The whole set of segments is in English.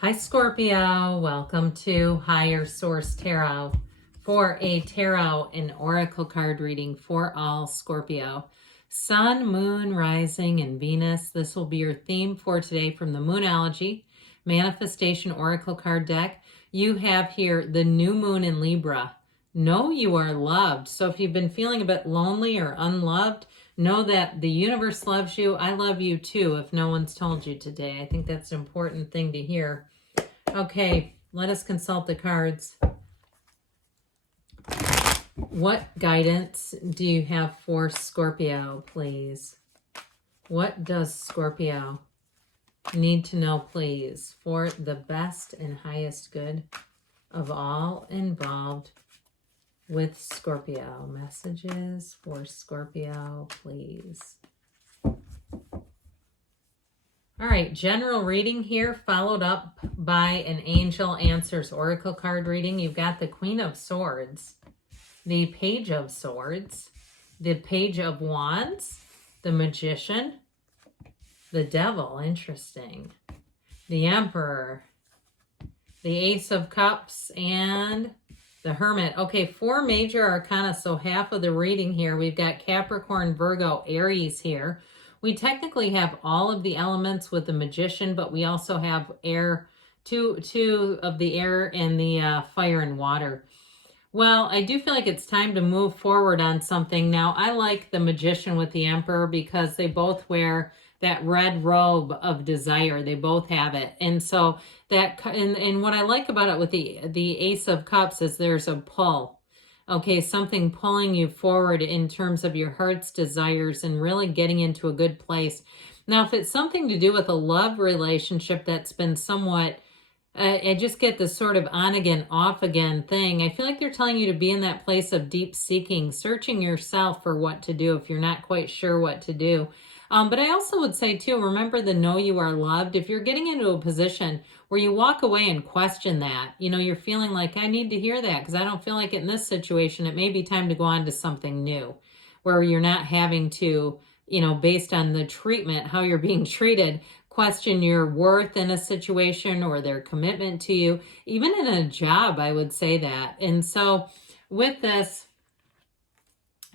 Hi Scorpio, welcome to Higher Source Tarot for a tarot and oracle card reading for all Scorpio. Sun, Moon, Rising, and Venus. This will be your theme for today from the Moonology Manifestation Oracle card deck. You have here the new moon in Libra. Know you are loved. So if you've been feeling a bit lonely or unloved, know that the universe loves you. I love you too, if no one's told you today. I think that's an important thing to hear. Okay, let us consult the cards. What guidance do you have for Scorpio, please? What does Scorpio need to know, please, for the best and highest good of all involved with Scorpio? Messages for Scorpio, please. All right, general reading here, followed up by an Angel Answers Oracle card reading. You've got the Queen of Swords, the Page of Swords, the Page of Wands, the Magician, the Devil, interesting, the Emperor, the Ace of Cups, and the Hermit. Okay, 4 major arcana, so half of the reading here. We've got Capricorn, Virgo, Aries here. We technically have all of the elements with the Magician, but we also have air, two of the air and the fire and water. Well, I do feel like it's time to move forward on something. Now, I like the Magician with the Emperor because they both wear that red robe of desire. They both have it. And so that, and what I like about it with the Ace of Cups is there's a pull. Okay, something pulling you forward in terms of your heart's desires and really getting into a good place. Now, if it's something to do with a love relationship that's been somewhat, I just get this sort of on again, off again thing. I feel like they're telling you to be in that place of deep seeking, searching yourself for what to do if you're not quite sure what to do. But I also would say too, remember the know you are loved. If you're getting into a position where you walk away and question that, you know, you're feeling like I need to hear that because I don't feel like it in this situation, it may be time to go on to something new where you're not having to, you know, based on the treatment, how you're being treated, question your worth in a situation or their commitment to you. Even in a job, I would say that. And so with this,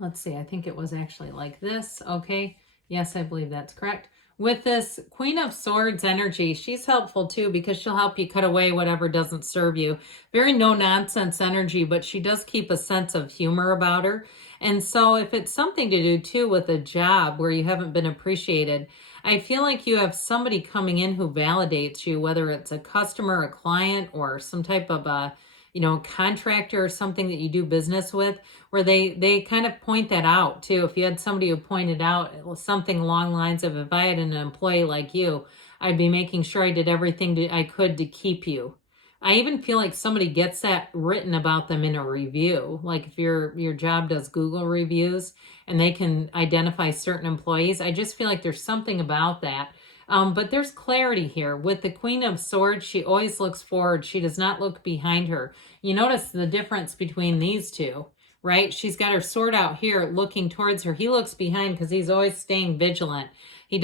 let's see, I think it was actually like this. Okay. Yes, I believe that's correct. With this Queen of Swords energy, she's helpful too because she'll help you cut away whatever doesn't serve you. Very no-nonsense energy, but she does keep a sense of humor about her. And so if it's something to do too with a job where you haven't been appreciated, I feel like you have somebody coming in who validates you, whether it's a customer, a client, or some type of a, you know, contractor or something that you do business with, where they kind of point that out too. If you had somebody who pointed out something along the lines of, if I had an employee like you, I'd be making sure I did everything I could to keep you. I even feel like somebody gets that written about them in a review. Like if your job does Google reviews and they can identify certain employees, I just feel like there's something about that. But there's clarity here. With the Queen of Swords, she always looks forward. She does not look behind her. You notice the difference between these two, right? She's got her sword out here looking towards her. He looks behind because he's always staying vigilant. He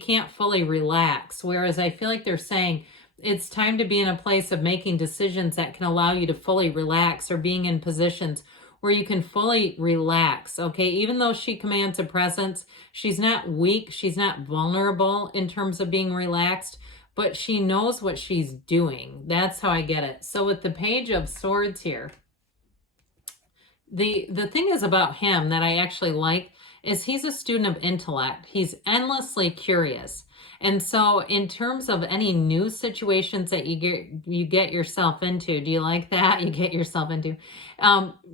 can't fully relax. Whereas I feel like they're saying it's time to be in a place of making decisions that can allow you to fully relax, or being in positions where you can fully relax, okay? Even though she commands a presence, she's not weak, she's not vulnerable in terms of being relaxed, but she knows what she's doing. That's how I get it. So with the Page of Swords here, the thing is about him that I actually like is he's a student of intellect. He's endlessly curious. And so in terms of any new situations that you get yourself into, do you like that? You get yourself into,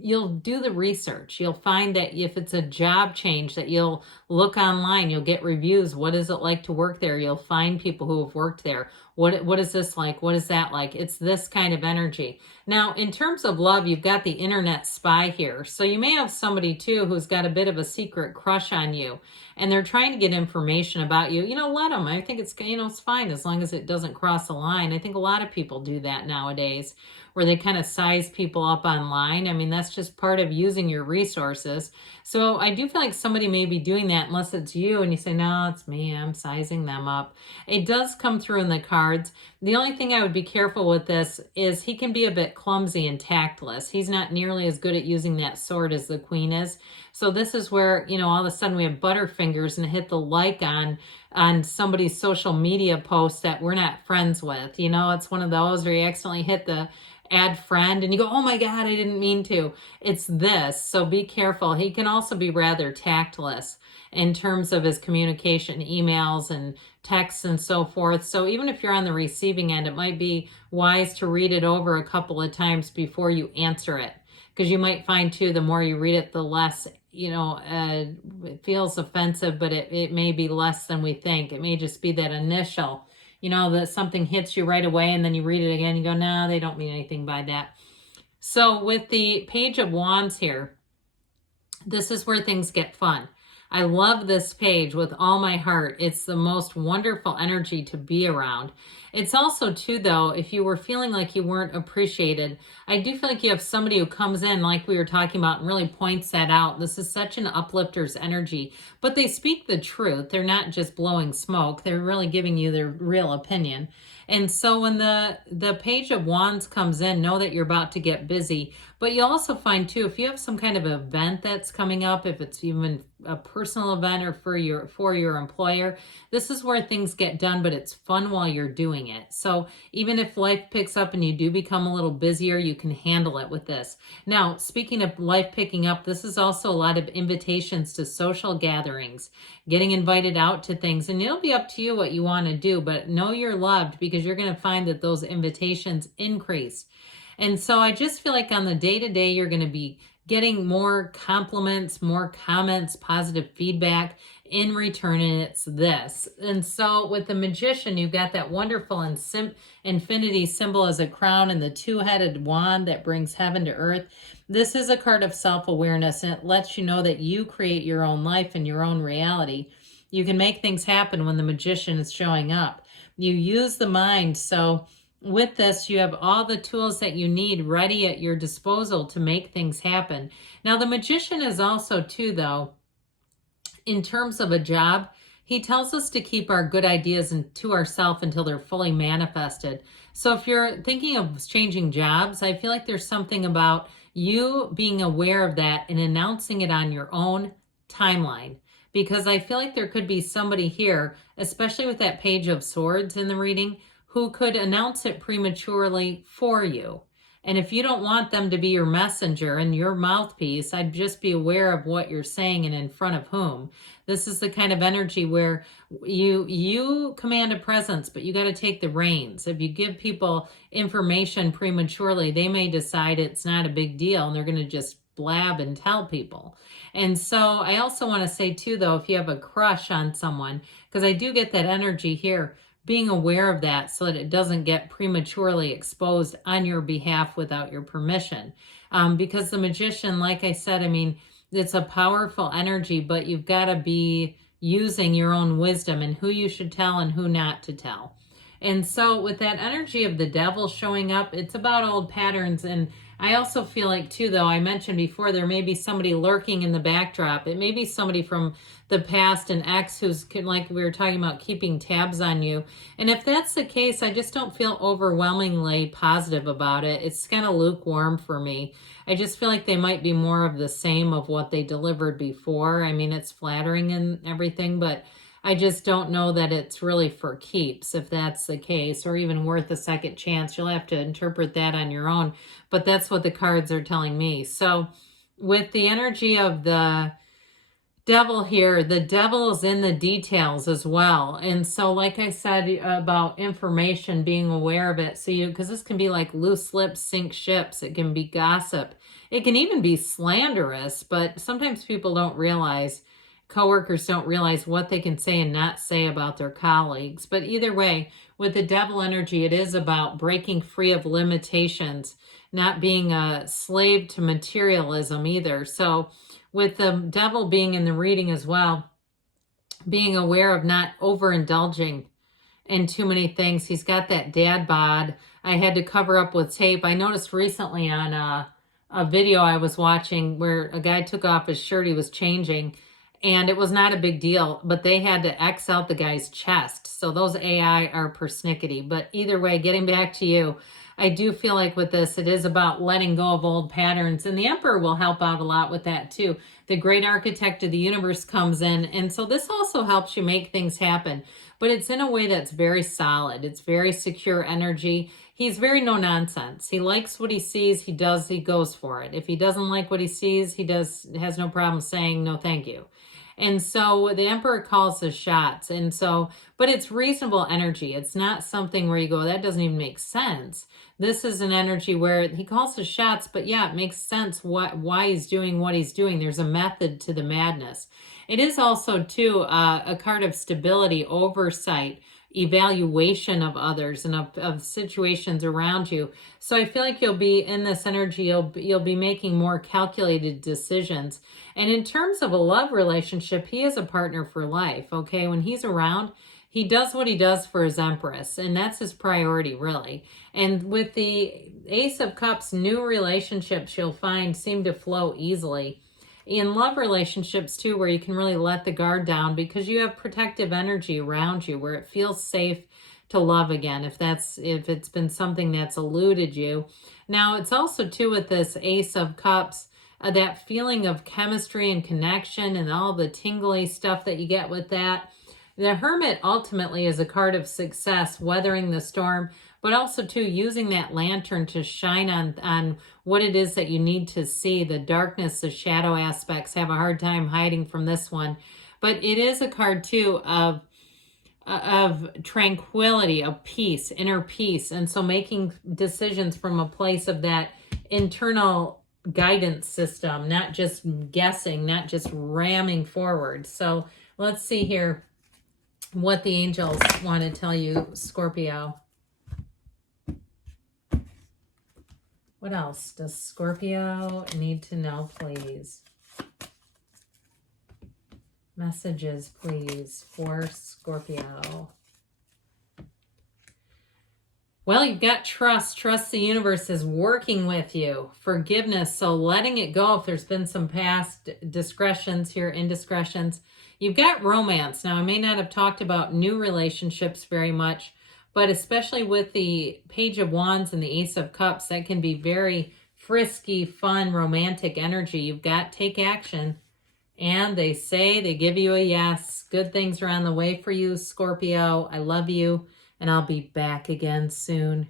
you'll do the research. You'll find that if it's a job change, that you'll look online, you'll get reviews. What is it like to work there? You'll find people who have worked there. What is this like? What is that like? It's this kind of energy. Now, in terms of love, you've got the internet spy here. So you may have somebody too who's got a bit of a secret crush on you, and they're trying to get information about you. You know, let them. I think it's, it's fine as long as it doesn't cross the line. I think a lot of people do that nowadays, where they kind of size people up online. I mean, that's just part of using your resources. So I do feel like somebody may be doing that, unless it's you and you say, no, it's me, I'm sizing them up. It does come through in the cards. The only thing I would be careful with this is he can be a bit clumsy and tactless. He's not nearly as good at using that sword as the queen is. So this is where, all of a sudden we have butterfingers and hit the like on somebody's social media post that we're not friends with. It's one of those where you accidentally hit the add friend and you go, oh my God, I didn't mean to. It's this. So be careful. He can also be rather tactless in terms of his communication, emails and texts and so forth. So even if you're on the receiving end, it might be wise to read it over a couple of times before you answer it. Because you might find too, the more you read it, the less, it feels offensive, but it may be less than we think. It may just be that initial, that something hits you right away and then you read it again and you go, no, they don't mean anything by that. So with the Page of Wands here, this is where things get fun. I love this page with all my heart. It's the most wonderful energy to be around. It's also too, though, if you were feeling like you weren't appreciated, I do feel like you have somebody who comes in, like we were talking about, and really points that out. This is such an uplifter's energy, but they speak the truth. They're not just blowing smoke. They're really giving you their real opinion. And so when the Page of Wands comes in, know that you're about to get busy. But you also find too, if you have some kind of event that's coming up, if it's even a personal event or for your employer, this is where things get done, but it's fun while you're doing it. So even if life picks up and you do become a little busier, you can handle it with this. Now, speaking of life picking up, this is also a lot of invitations to social gatherings, getting invited out to things, and it'll be up to you what you want to do, but know you're loved because you're going to find that those invitations increase. And so I just feel like on the day-to-day, you're going to be getting more compliments, more comments, positive feedback in return, and it's this. And so with the Magician, you've got that wonderful infinity symbol as a crown and the two-headed wand that brings heaven to earth. This is a card of self-awareness, and it lets you know that you create your own life and your own reality. You can make things happen when the Magician is showing up. You use the mind, so with this, you have all the tools that you need ready at your disposal to make things happen. Now, the Magician is also, too, though, in terms of a job, he tells us to keep our good ideas to ourselves until they're fully manifested. So if you're thinking of changing jobs, I feel like there's something about you being aware of that and announcing it on your own timeline. Because I feel like there could be somebody here, especially with that Page of Swords in the reading, who could announce it prematurely for you. And if you don't want them to be your messenger and your mouthpiece, I'd just be aware of what you're saying and in front of whom. This is the kind of energy where you command a presence, but you got to take the reins. If you give people information prematurely, they may decide it's not a big deal and they're going to just blab and tell people. And so I also want to say too, though, if you have a crush on someone, because I do get that energy here, being aware of that so that it doesn't get prematurely exposed on your behalf without your permission. Because the Magician, like I said, I mean, it's a powerful energy, but you've got to be using your own wisdom and who you should tell and who not to tell. And so with that energy of the Devil showing up, it's about old patterns. And I also feel like too, though, I mentioned before, there may be somebody lurking in the backdrop. It may be somebody from the past, an ex who's, like we were talking about, keeping tabs on you. And if that's the case, I just don't feel overwhelmingly positive about it. It's kind of lukewarm for me. I just feel like they might be more of the same of what they delivered before. I mean, it's flattering and everything, but I just don't know that it's really for keeps, if that's the case, or even worth a second chance. You'll have to interpret that on your own, but that's what the cards are telling me. So with the energy of the Devil here, the Devil is in the details as well. And so like I said about information, being aware of it, so because this can be like loose lips sink ships. It can be gossip. It can even be slanderous, but sometimes people don't realize, coworkers don't realize what they can say and not say about their colleagues. But either way, with the Devil energy, it is about breaking free of limitations, not being a slave to materialism either. So with the Devil being in the reading as well, being aware of not overindulging in too many things. He's got that dad bod. I had to cover up with tape. I noticed recently on a video I was watching where a guy took off his shirt, he was changing, and it was not a big deal, but they had to X out the guy's chest. So those AI are persnickety. But either way, getting back to you, I do feel like with this, it is about letting go of old patterns, and the Emperor will help out a lot with that too. The great architect of the universe comes in, and so this also helps you make things happen, but it's in a way that's very solid. It's very secure energy. He's very no nonsense. He likes what he sees. He goes for it. If he doesn't like what he sees, has no problem saying no thank you. And so the Emperor calls the shots. And so, but it's reasonable energy. It's not something where you go, that doesn't even make sense. This is an energy where he calls the shots, but yeah, it makes sense why he's doing what he's doing. There's a method to the madness. It is also, too, a card of stability, oversight, evaluation of others and of situations around you. So I feel like you'll be in this energy, you'll be making more calculated decisions. And in terms of a love relationship, he is a partner for life, okay? When he's around, he does what he does for his Empress, and that's his priority, really. And with the Ace of Cups, new relationships you'll find seem to flow easily. In love relationships too, where you can really let the guard down because you have protective energy around you, where it feels safe to love again, if it's been something that's eluded you. Now, it's also too with this Ace of Cups, that feeling of chemistry and connection and all the tingly stuff that you get with that. The Hermit ultimately is a card of success, weathering the storm, but also too using that lantern to shine on what it is that you need to see. The darkness, the shadow aspects have a hard time hiding from this one. But it is a card too of tranquility, of peace, inner peace. And so making decisions from a place of that internal guidance system, not just guessing, not just ramming forward. So let's see here what the angels want to tell you, Scorpio. What else does Scorpio need to know, please? Messages, please, for Scorpio. Well, you've got trust. Trust the universe is working with you. Forgiveness, so letting it go if there's been some past discretions here, indiscretions. You've got romance. Now, I may not have talked about new relationships very much, but especially with the Page of Wands and the Ace of Cups, that can be very frisky, fun, romantic energy. You've got take action. And they give you a yes. Good things are on the way for you, Scorpio. I love you, and I'll be back again soon.